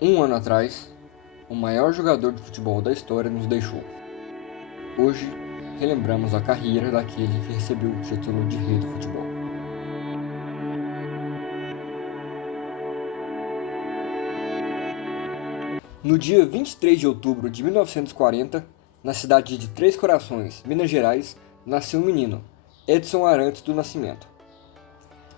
Um ano atrás, o maior jogador de futebol da história nos deixou. Hoje, relembramos a carreira daquele que recebeu o título de rei do futebol. No dia 23 de outubro de 1940, na cidade de Três Corações, Minas Gerais, nasceu um menino, Edson Arantes do Nascimento.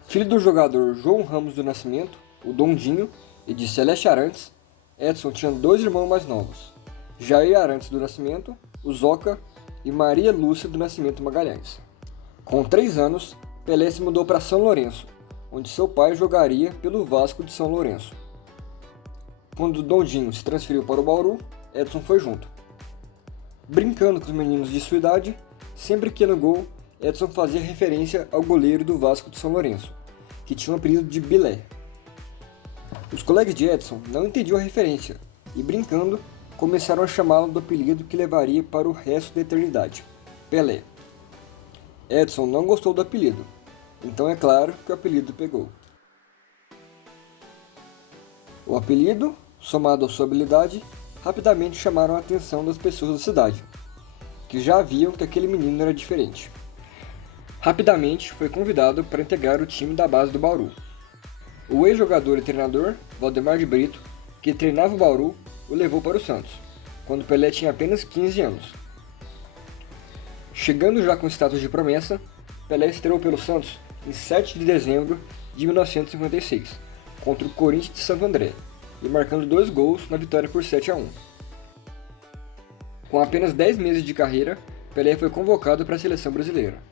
Filho do jogador João Ramos do Nascimento, o Dondinho, e de Celeste Arantes, Edson tinha dois irmãos mais novos, Jair Arantes do Nascimento, o Zoca, e Maria Lúcia do Nascimento Magalhães. Com 3 anos, Pelé se mudou para São Lourenço, onde seu pai jogaria pelo Vasco de São Lourenço. Quando Dondinho se transferiu para o Bauru, Edson foi junto. Brincando com os meninos de sua idade, sempre que ia no gol, Edson fazia referência ao goleiro do Vasco de São Lourenço, que tinha o apelido de Bilé. Os colegas de Edson não entendiam a referência e, brincando, começaram a chamá-lo do apelido que levaria para o resto da eternidade, Pelé. Edson não gostou do apelido, então é claro que o apelido pegou. O apelido, somado à sua habilidade, rapidamente chamaram a atenção das pessoas da cidade, que já viam que aquele menino era diferente. Rapidamente foi convidado para integrar o time da base do Bauru. O ex-jogador e treinador, Valdemar de Brito, que treinava o Bauru, o levou para o Santos, quando Pelé tinha apenas 15 anos. Chegando já com status de promessa, Pelé estreou pelo Santos em 7 de dezembro de 1956, contra o Corinthians de Santo André, e marcando 2 gols na vitória por 7-1. Com apenas 10 meses de carreira, Pelé foi convocado para a seleção brasileira.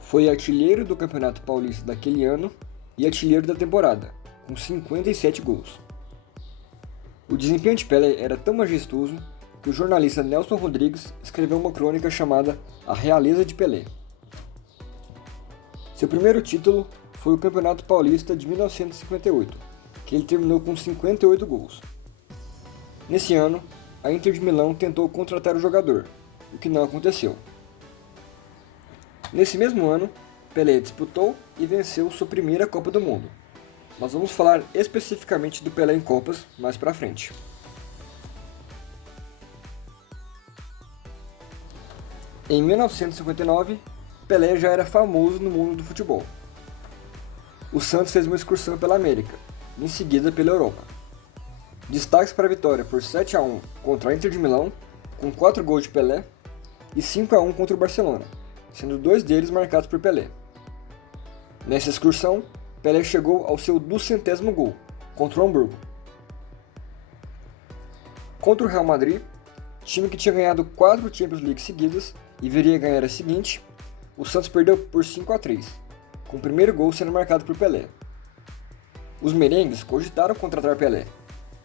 Foi artilheiro do Campeonato Paulista daquele ano e artilheiro da temporada, com 57 gols. O desempenho de Pelé era tão majestoso que o jornalista Nelson Rodrigues escreveu uma crônica chamada A Realeza de Pelé. Seu primeiro título foi o Campeonato Paulista de 1958, que ele terminou com 58 gols. Nesse ano, a Inter de Milão tentou contratar o jogador, o que não aconteceu. Nesse mesmo ano, Pelé disputou e venceu sua primeira Copa do Mundo, mas vamos falar especificamente do Pelé em Copas mais pra frente. Em 1959, Pelé já era famoso no mundo do futebol. O Santos fez uma excursão pela América, e em seguida pela Europa. Destaques para a vitória por 7-1 contra a Inter de Milão, com 4 gols de Pelé, e 5-1 contra o Barcelona, sendo 2 deles marcados por Pelé. Nessa excursão, Pelé chegou ao seu 200º gol, contra o Hamburgo. Contra o Real Madrid, time que tinha ganhado 4 Champions League seguidas e viria a ganhar a seguinte, o Santos perdeu por 5-3, com o primeiro gol sendo marcado por Pelé. Os merengues cogitaram contratar Pelé,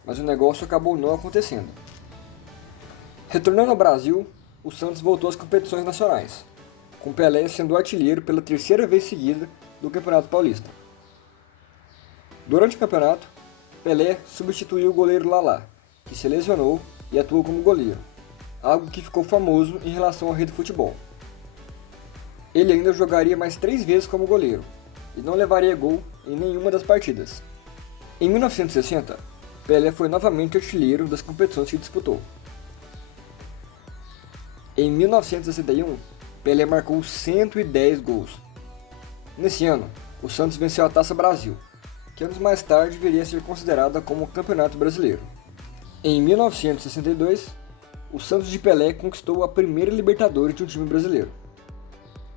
mas o negócio acabou não acontecendo. Retornando ao Brasil, o Santos voltou às competições nacionais, com Pelé sendo artilheiro pela 3ª vez seguida do Campeonato Paulista. Durante o campeonato, Pelé substituiu o goleiro Lalá, que se lesionou e atuou como goleiro, algo que ficou famoso em relação ao rei do futebol. Ele ainda jogaria mais 3 vezes como goleiro, e não levaria gol em nenhuma das partidas. Em 1960, Pelé foi novamente artilheiro das competições que disputou. Em 1961, Pelé marcou 110 gols. Nesse ano, o Santos venceu a Taça Brasil, que anos mais tarde viria a ser considerada como o Campeonato Brasileiro. Em 1962, o Santos de Pelé conquistou a primeira Libertadores de um time brasileiro.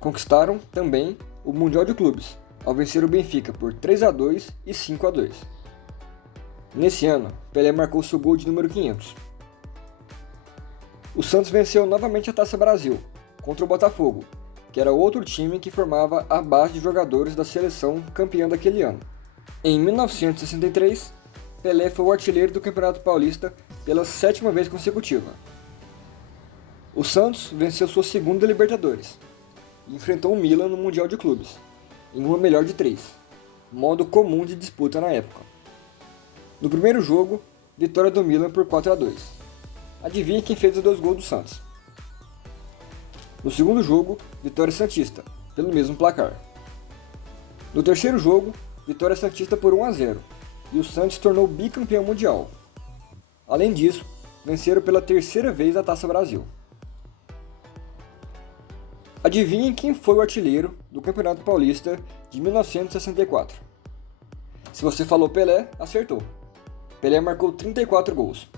Conquistaram, também, o Mundial de Clubes, ao vencer o Benfica por 3-2 e 5-2. Nesse ano, Pelé marcou seu gol de número 500. O Santos venceu novamente a Taça Brasil, contra o Botafogo, que era outro time que formava a base de jogadores da seleção campeã daquele ano. Em 1963, Pelé foi o artilheiro do Campeonato Paulista pela 7ª vez consecutiva. O Santos venceu sua segunda Libertadores e enfrentou o Milan no Mundial de Clubes, em uma melhor de 3, modo comum de disputa na época. No primeiro jogo, vitória do Milan por 4-2. Adivinhe quem fez os 2 gols do Santos? No segundo jogo, vitória santista, pelo mesmo placar. No terceiro jogo, vitória santista por 1-0, e o Santos se tornou bicampeão mundial. Além disso, venceram pela terceira vez a Taça Brasil. Adivinhem quem foi o artilheiro do Campeonato Paulista de 1964? Se você falou Pelé, acertou. Pelé marcou 34 gols.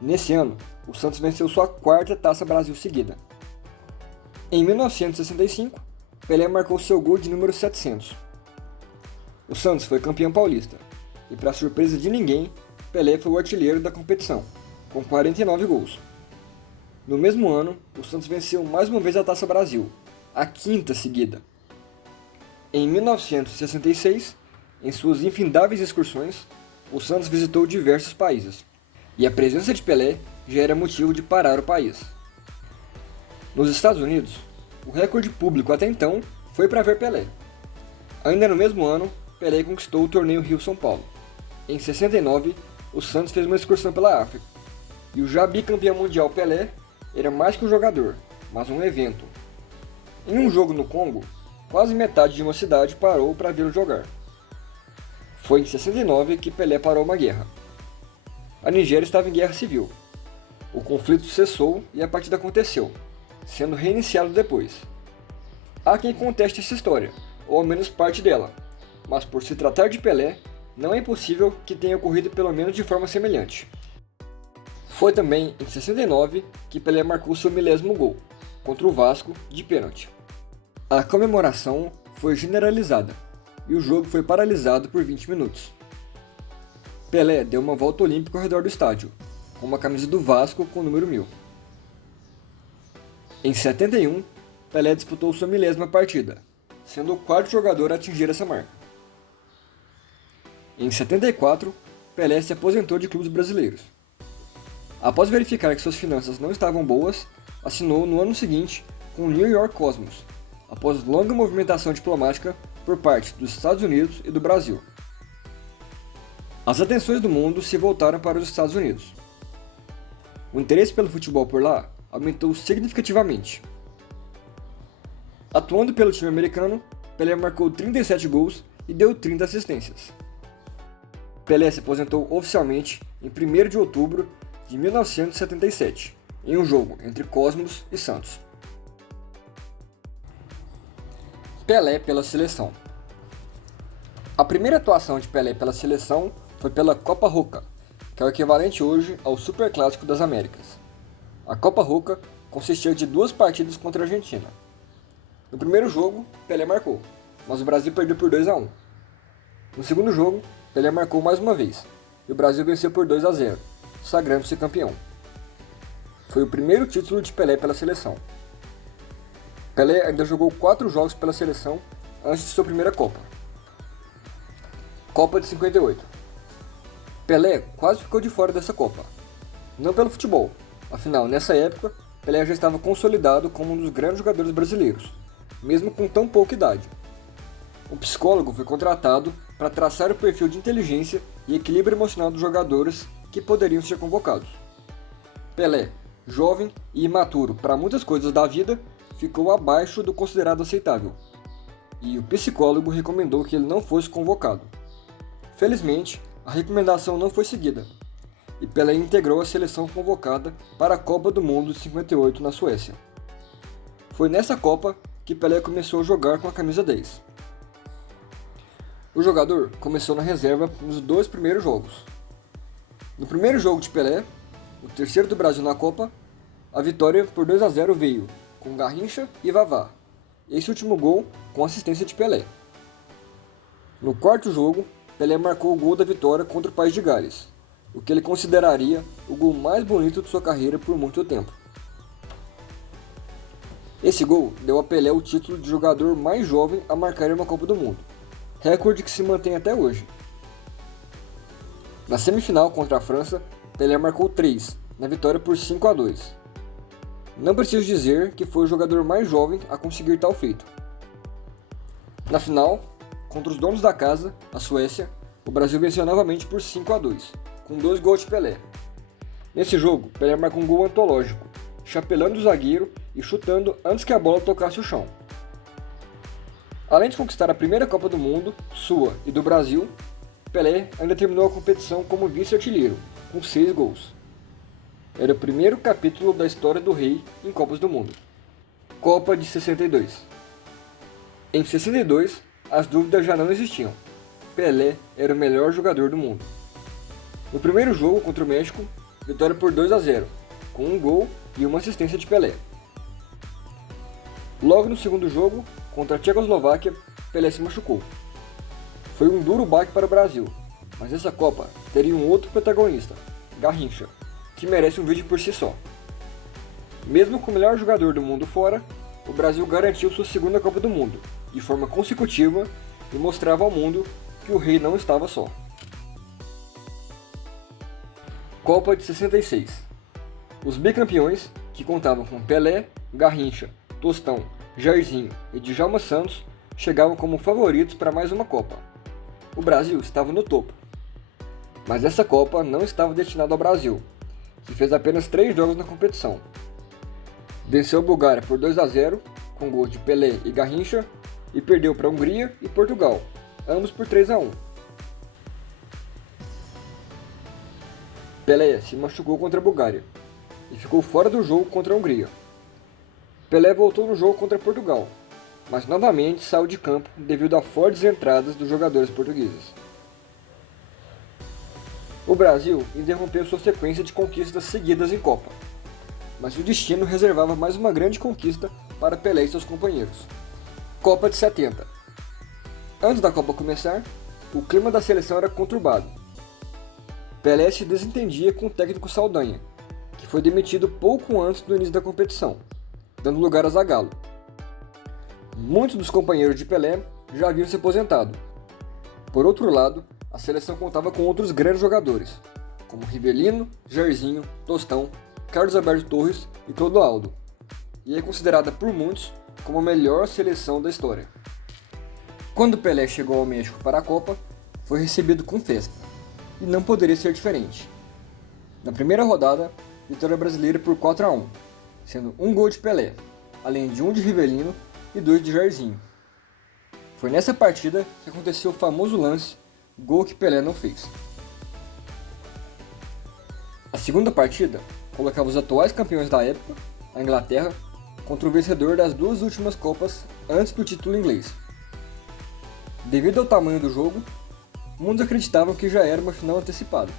Nesse ano, o Santos venceu sua quarta Taça Brasil seguida. Em 1965, Pelé marcou seu gol de número 700. O Santos foi campeão paulista, e para surpresa de ninguém, Pelé foi o artilheiro da competição, com 49 gols. No mesmo ano, o Santos venceu mais uma vez a Taça Brasil, a quinta seguida. Em 1966, em suas infindáveis excursões, o Santos visitou diversos países, e a presença de Pelé já era motivo de parar o país. Nos Estados Unidos, o recorde público até então foi para ver Pelé. Ainda no mesmo ano, Pelé conquistou o torneio Rio-São Paulo. Em 69, o Santos fez uma excursão pela África, e o já bicampeão mundial Pelé era mais que um jogador, mas um evento. Em um jogo no Congo, quase metade de uma cidade parou para vê-lo jogar. Foi em 69 que Pelé parou uma guerra. A Nigéria estava em guerra civil. O conflito cessou e a partida aconteceu, sendo reiniciado depois. Há quem conteste essa história, ou ao menos parte dela, mas por se tratar de Pelé, não é impossível que tenha ocorrido pelo menos de forma semelhante. Foi também em 69 que Pelé marcou seu 1000º gol, contra o Vasco, de pênalti. A comemoração foi generalizada, e o jogo foi paralisado por 20 minutos. Pelé deu uma volta olímpica ao redor do estádio, com uma camisa do Vasco com o número 1000. Em 71, Pelé disputou sua 1000ª partida, sendo o quarto jogador a atingir essa marca. Em 74, Pelé se aposentou de clubes brasileiros. Após verificar que suas finanças não estavam boas, assinou no ano seguinte com o New York Cosmos, após longa movimentação diplomática por parte dos Estados Unidos e do Brasil. As atenções do mundo se voltaram para os Estados Unidos. O interesse pelo futebol por lá aumentou significativamente. Atuando pelo time americano, Pelé marcou 37 gols e deu 30 assistências. Pelé se aposentou oficialmente em 1º de outubro de 1977, em um jogo entre Cosmos e Santos. Pelé pela seleção. A primeira atuação de Pelé pela seleção foi pela Copa Roca, que é o equivalente hoje ao Superclássico das Américas. A Copa Roca consistia de 2 partidas contra a Argentina. No primeiro jogo, Pelé marcou, mas o Brasil perdeu por 2-1. No segundo jogo, Pelé marcou mais uma vez, e o Brasil venceu por 2-0, sagrando-se campeão. Foi o primeiro título de Pelé pela seleção. Pelé ainda jogou 4 jogos pela seleção antes de sua primeira Copa. Copa de 58. Pelé quase ficou de fora dessa Copa. Não pelo futebol, afinal, nessa época, Pelé já estava consolidado como um dos grandes jogadores brasileiros, mesmo com tão pouca idade. Um psicólogo foi contratado para traçar o perfil de inteligência e equilíbrio emocional dos jogadores que poderiam ser convocados. Pelé, jovem e imaturo para muitas coisas da vida, ficou abaixo do considerado aceitável, e o psicólogo recomendou que ele não fosse convocado. Felizmente, a recomendação não foi seguida, e Pelé integrou a seleção convocada para a Copa do Mundo de 58 na Suécia. Foi nessa Copa que Pelé começou a jogar com a camisa 10. O jogador começou na reserva nos 2 primeiros jogos. No primeiro jogo de Pelé, o terceiro do Brasil na Copa, a vitória por 2-0 veio com Garrincha e Vavá, esse último gol com assistência de Pelé. No quarto jogo, Pelé marcou o gol da vitória contra o País de Gales, o que ele consideraria o gol mais bonito de sua carreira por muito tempo. Esse gol deu a Pelé o título de jogador mais jovem a marcar em uma Copa do Mundo, recorde que se mantém até hoje. Na semifinal contra a França, Pelé marcou 3, na vitória por 5-2. Não preciso dizer que foi o jogador mais jovem a conseguir tal feito. Na final, contra os donos da casa, a Suécia, o Brasil venceu novamente por 5-2, com 2 gols de Pelé. Nesse jogo, Pelé marcou um gol antológico, chapelando o zagueiro e chutando antes que a bola tocasse o chão. Além de conquistar a primeira Copa do Mundo, sua e do Brasil, Pelé ainda terminou a competição como vice-artilheiro, com 6 gols. Era o primeiro capítulo da história do Rei em Copas do Mundo. Copa de 62. Em 62, as dúvidas já não existiam. Pelé era o melhor jogador do mundo. No primeiro jogo contra o México, vitória por 2-0, com um gol e uma assistência de Pelé. Logo no segundo jogo, contra a Tchecoslováquia, Pelé se machucou. Foi um duro baque para o Brasil, mas essa Copa teria um outro protagonista, Garrincha, que merece um vídeo por si só. Mesmo com o melhor jogador do mundo fora, o Brasil garantiu sua segunda Copa do Mundo, de forma consecutiva, e mostrava ao mundo que o Rei não estava só. Copa de 66. Os bicampeões, que contavam com Pelé, Garrincha, Tostão, Jairzinho e Djalma Santos, chegavam como favoritos para mais uma Copa. O Brasil estava no topo. Mas essa Copa não estava destinada ao Brasil, que fez apenas 3 jogos na competição. Venceu a Bulgária por 2-0, com gols de Pelé e Garrincha, e perdeu para a Hungria e Portugal, ambos por 3-1. Pelé se machucou contra a Bulgária e ficou fora do jogo contra a Hungria. Pelé voltou no jogo contra Portugal, mas novamente saiu de campo devido a fortes entradas dos jogadores portugueses. O Brasil interrompeu sua sequência de conquistas seguidas em Copa, mas o destino reservava mais uma grande conquista para Pelé e seus companheiros. Copa de 70. Antes da Copa começar, o clima da seleção era conturbado. Pelé se desentendia com o técnico Saldanha, que foi demitido pouco antes do início da competição, dando lugar a Zagallo. Muitos dos companheiros de Pelé já haviam se aposentado. Por outro lado, a seleção contava com outros grandes jogadores, como Rivelino, Jairzinho, Tostão, Carlos Alberto Torres e Clodoaldo, e é considerada por muitos como a melhor seleção da história. Quando Pelé chegou ao México para a Copa, foi recebido com festa, e não poderia ser diferente. Na primeira rodada, vitória brasileira por 4-1, sendo um gol de Pelé, além de um de Rivelino e 2 de Jairzinho. Foi nessa partida que aconteceu o famoso lance, gol que Pelé não fez. A segunda partida colocava os atuais campeões da época, a Inglaterra, contra o vencedor das 2 últimas Copas antes do título inglês. Devido ao tamanho do jogo, muitos acreditavam que já era uma final antecipada.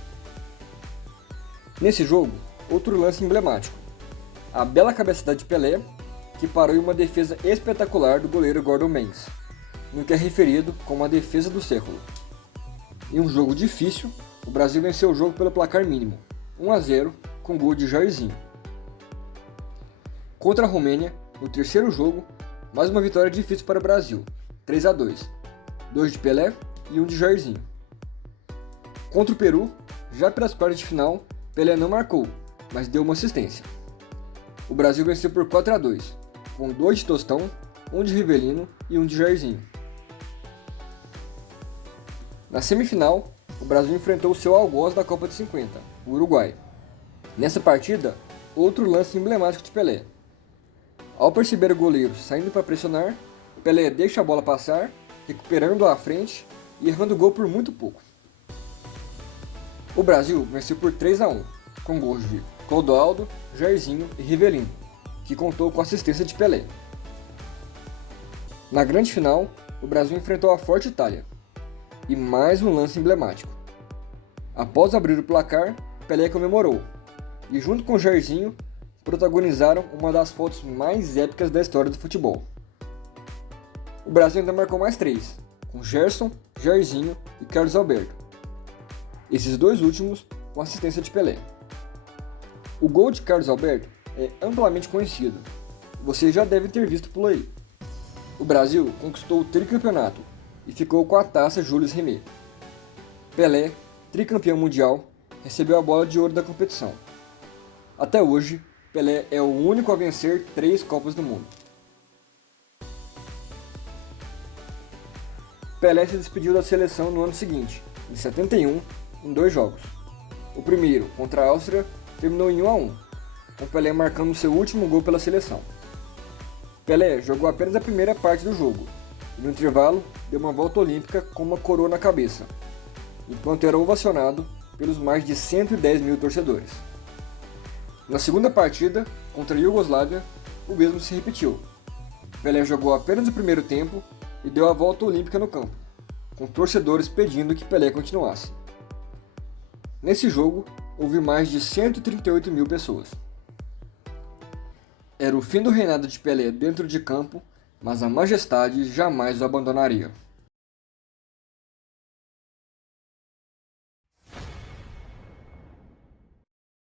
Nesse jogo, outro lance emblemático, a bela cabeçada de Pelé, que parou em uma defesa espetacular do goleiro Gordon Banks, no que é referido como a defesa do século. Em um jogo difícil, o Brasil venceu o jogo pelo placar mínimo, 1-0, com gol de Jairzinho. Contra a Romênia, no terceiro jogo, mais uma vitória difícil para o Brasil, 3-2, 2 de Pelé e 1 de Jairzinho. Contra o Peru, já pelas quartas de final, Pelé não marcou, mas deu uma assistência. O Brasil venceu por 4-2, com 2 de Tostão, 1 de Rivelino e 1 de Jairzinho. Na semifinal, o Brasil enfrentou o seu algoz da Copa de 50, o Uruguai. Nessa partida, outro lance emblemático de Pelé. Ao perceber o goleiro saindo para pressionar, Pelé deixa a bola passar, recuperando à frente e errando o gol por muito pouco. O Brasil venceu por 3-1, com gols de Clodoaldo, Jairzinho e Rivelino, que contou com a assistência de Pelé. Na grande final, o Brasil enfrentou a forte Itália. E mais um lance emblemático. Após abrir o placar, Pelé comemorou, e junto com Jairzinho, protagonizaram uma das fotos mais épicas da história do futebol. O Brasil ainda marcou mais 3, com Gerson, Jairzinho e Carlos Alberto. Esses 2 últimos com assistência de Pelé. O gol de Carlos Alberto é amplamente conhecido, você já deve ter visto por aí. O Brasil conquistou o tricampeonato e ficou com a taça Jules Rimet. Pelé, tricampeão mundial, recebeu a bola de ouro da competição. Até hoje, Pelé é o único a vencer 3 Copas do Mundo. Pelé se despediu da seleção no ano seguinte, em 71, em 2 jogos. O primeiro, contra a Áustria, terminou em 1-1, com Pelé marcando seu último gol pela seleção. Pelé jogou apenas a primeira parte do jogo, e no intervalo deu uma volta olímpica com uma coroa na cabeça. enquanto era ovacionado pelos mais de 110 mil torcedores. Na segunda partida, contra a Iugoslávia, o mesmo se repetiu. Pelé jogou apenas o primeiro tempo e deu a volta olímpica no campo, com torcedores pedindo que Pelé continuasse. Nesse jogo, houve mais de 138 mil pessoas. Era o fim do reinado de Pelé dentro de campo, mas a majestade jamais o abandonaria.